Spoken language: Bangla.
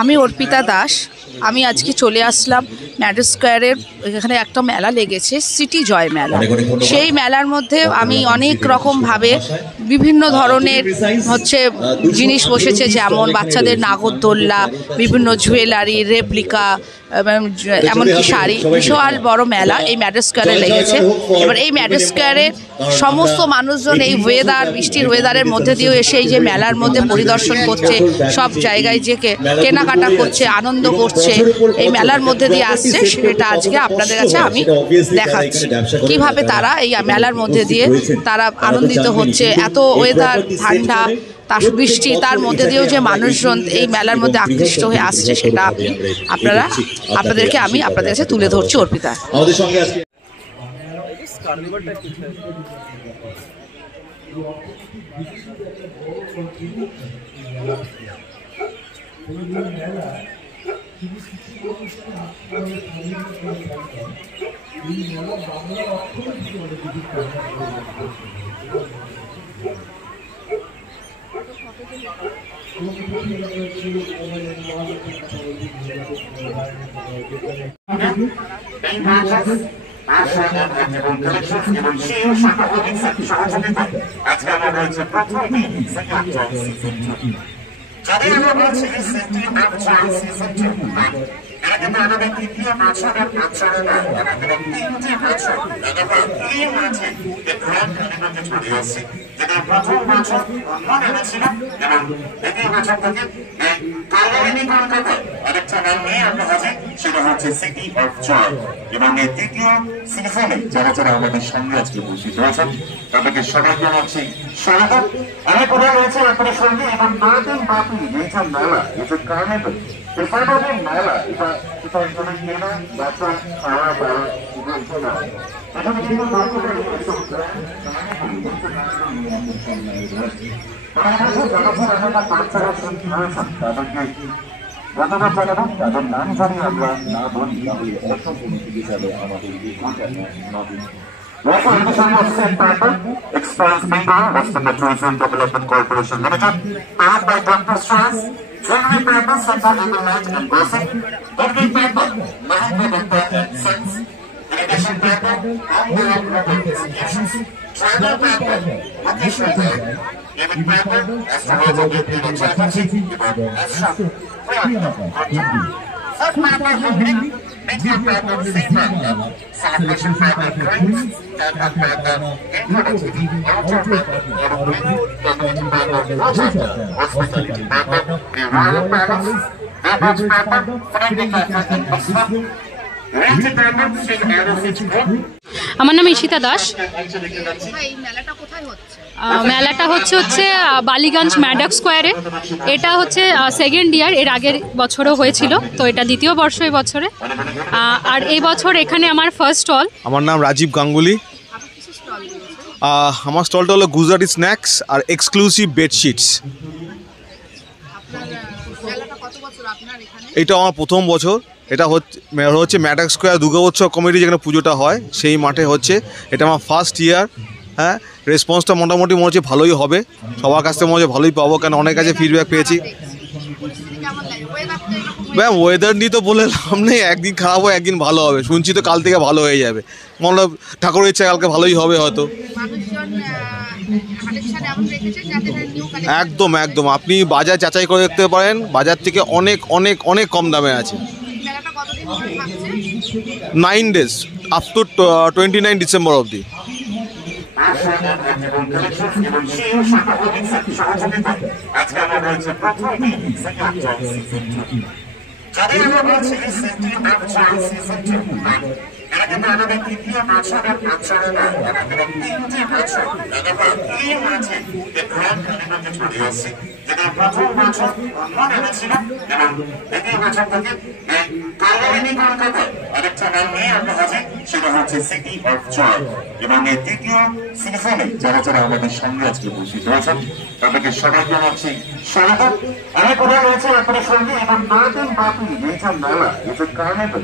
আমি অর্পিতা দাস। আমি আজকে চলে আসলাম ম্যাডাম স্কোয়ারের এখানে একটা মেলা লেগেছে, সিটি জয় মেলা। সেই মেলার মধ্যে আমি অনেক রকমভাবে বিভিন্ন ধরনের জিনিস বসেছে, যেমন বাচ্চাদের নাগরদোল্লা, বিভিন্ন জুয়েলারি, রেপ্লিকা, এমনকি শাড়ি। বিশাল বড় মেলা এই ম্যাডাম স্কোয়ারে লেগেছে। এবার এই ম্যাডাম স্কোয়ারে সমস্ত মানুষজন এই বৃষ্টির ওয়েদারের মধ্যে দিয়েও এসে এই যে মেলার মধ্যে পরিদর্শন করছে, সব জায়গায় যে কেনাকাটা করছে, আনন্দ করছে, এই মেলার মধ্যে দিয়ে আসছে, সেটা আজকে আপনাদের কাছে আমি দেখাচ্ছি কিভাবে তারা এই মেলার মধ্যে দিয়ে তারা আনন্দিত হচ্ছে। এত ওয়েদার ঠান্ডা, তার বৃষ্টি, তার মধ্যে দিয়েও যে মানুষজন এই মেলার মধ্যে আকৃষ্ট হয়ে আসছে, সেটা আপনাদেরকে আমি আপনাদের কাছে তুলে ধরছি। অর্পিতা। সিটি অফ জয় এবং এই দ্বিতীয় সিজনে যারা যারা আমাদের সঙ্গে আজকে উপস্থিত হয়েছেন তাদেরকে সবাই জানাচ্ছি স্বাগত। আমি কোথায় রয়েছে আপনাদের সঙ্গে এবং 9 দিন ব্যাপী এই যে মেলা, এই যে কার্নিভাল, এই সাইবারের মেলা, এটা এখানে কেনা যাত্রা খাওয়া দাওয়া না, এখানে কিন্তু তাদেরকে ধন্যবাদ জানাবো। তাদের নাম জানি আমরা না বলি তাহলে অসংখ্য মিটিয়ে যাবে আমাদের এই নদী। Also, initially of same paper, Experience Bengal, Western Tourism Development Corporation Limited, powered by Dr. Strauss, Jewelry Paper, Center Internet and Gossip, Dairy Paper, Mahindra Paper and Sons, Irrigation Paper, Home Global Institutions, Travel Paper, Vocational Paper, Living Paper, Astrology People Championship, Ashram, Food Paper Holding, Media Paper, Safer, Celebration Paper, Drinks, Paper Paper, Introductory, Outer Paper, Document Paper, Water, Hospitality Paper, The Royal Palace, Beverage Paper, Friday Paper, and Muslim, Range Paper, State Aerospace Group. আমার নাম ঈশিতা দাস। মেলাটা হচ্ছে বালিগঞ্জ ম্যাডাম স্কোয়ারে। এটা হচ্ছে সেকেন্ড ইয়ার, এর আগের বছরও হয়েছিল, তো এটা দ্বিতীয় বর্ষ এই বছরে। আর এই বছর এখানে আমার ফার্স্ট স্টল। আমার নাম রাজীব গাঙ্গুলি। আমার স্টলটা হলো গুজরাটি স্ন্যাক্স আর এক্সক্লুসিভ বেডশিটস। এটা আমার প্রথম বছর। এটা হচ্ছে ম্যাডাম স্কোয়ার দুর্গোৎসব কমিটি যেখানে পুজোটা হয় সেই মাঠে হচ্ছে। এটা আমার ফার্স্ট ইয়ার। হ্যাঁ, রেসপন্সটা মোটামুটি মনে হচ্ছে ভালোই হবে, সবার কাছ থেকে মনে হচ্ছে ভালোই পাবো, কারণ অনেক কাছে ফিডব্যাক পেয়েছি। ম্যাম, ওয়েদার নিয়ে তো বলে লাভ নেই, একদিন খারাপ হয় একদিন ভালো হবে, শুনছি তো কাল থেকে ভালো হয়ে যাবে। মনে ঠাকুরের ইচ্ছা কালকে ভালোই হবে হয়তো। একদম একদম, আপনি বাজার যাচাই করে দেখতে পারেন, বাজার থেকে অনেক অনেক অনেক কম দামে আছে। 9 days up to 29 December অবধি। সিটি অফ জয় এবং এই দ্বিতীয় সিজনে যারা যারা আমাদের সঙ্গে আজকে উপস্থিত হয়েছেন তাদেরকে সবাই জানাচ্ছি স্বাগত। আমি কোথায় রয়েছে আপনাদের সঙ্গে এবং 9 দিন ব্যাপী এই যে মেলা, এই যে কার্নিভাল,